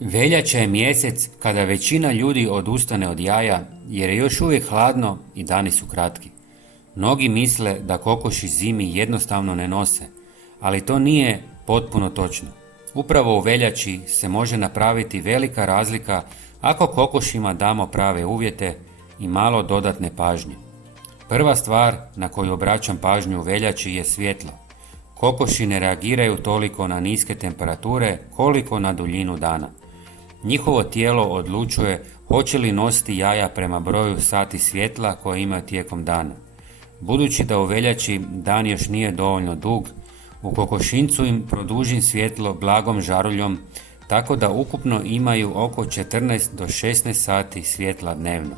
Veljača je mjesec kada većina ljudi odustane od jaja jer je još uvijek hladno i dani su kratki. Mnogi misle da kokoši zimi jednostavno ne nose, ali to nije potpuno točno. Upravo u veljači se može napraviti velika razlika ako kokošima damo prave uvjete i malo dodatne pažnje. Prva stvar na koju obraćam pažnju u veljači je svjetlo. Kokoši ne reagiraju toliko na niske temperature koliko na duljinu dana. Njihovo tijelo odlučuje hoće li nositi jaja prema broju sati svjetla koje imaju tijekom dana. Budući da u veljači dan još nije dovoljno dug, u kokošincu im produžim svjetlo blagom žaruljom, tako da ukupno imaju oko 14 do 16 sati svjetla dnevno.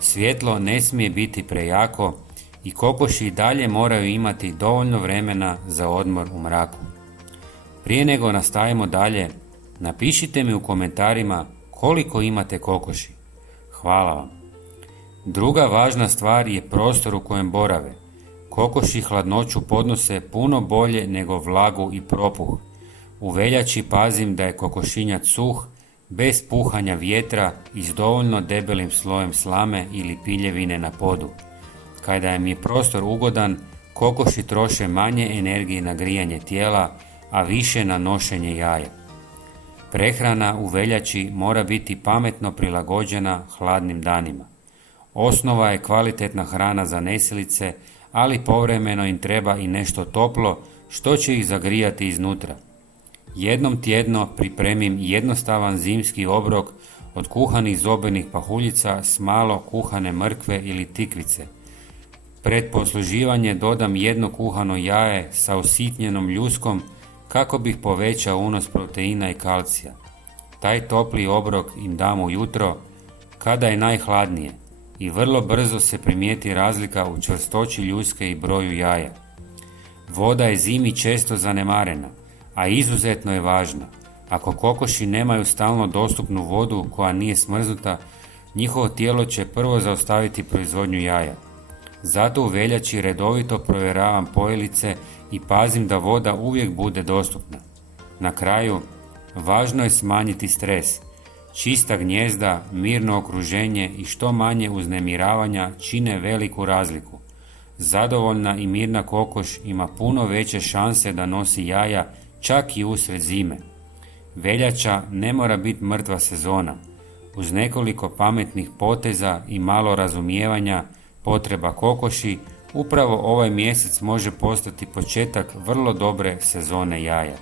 Svjetlo ne smije biti prejako i kokoši i dalje moraju imati dovoljno vremena za odmor u mraku. Prije nego nastavimo dalje, napišite mi u komentarima koliko imate kokoši. Hvala vam. Druga važna stvar je prostor u kojem borave. Kokoši hladnoću podnose puno bolje nego vlagu i propuh. U veljači pazim da je kokošinjac suh, bez puhanja vjetra i s dovoljno debelim slojem slame ili piljevine na podu. Kada im je prostor ugodan, kokoši troše manje energije na grijanje tijela, a više na nošenje jaja. Prehrana u veljači mora biti pametno prilagođena hladnim danima. Osnova je kvalitetna hrana za nesilice, ali povremeno im treba i nešto toplo što će ih zagrijati iznutra. Jednom tjedno pripremim jednostavan zimski obrok od kuhanih zobenih pahuljica s malo kuhane mrkve ili tikvice. Pred posluživanje dodam jedno kuhano jaje sa usitnjenom ljuskom kako bih povećao unos proteina i kalcija. Taj topli obrok im dam ujutro kada je najhladnije i vrlo brzo se primijeti razlika u čvrstoći ljuske i broju jaja. Voda je zimi često zanemarena, a izuzetno je važna. Ako kokoši nemaju stalno dostupnu vodu koja nije smrznuta, njihovo tijelo će prvo zaustaviti proizvodnju jaja. Zato u veljači redovito provjeravam pojelice i pazim da voda uvijek bude dostupna. Na kraju, važno je smanjiti stres. Čista gnijezda, mirno okruženje i što manje uznemiravanja čine veliku razliku. Zadovoljna i mirna kokoš ima puno veće šanse da nosi jaja čak i usred zime. Veljača ne mora biti mrtva sezona. Uz nekoliko pametnih poteza i malo razumijevanja potreba kokoši, upravo ovaj mjesec može postati početak vrlo dobre sezone jaja.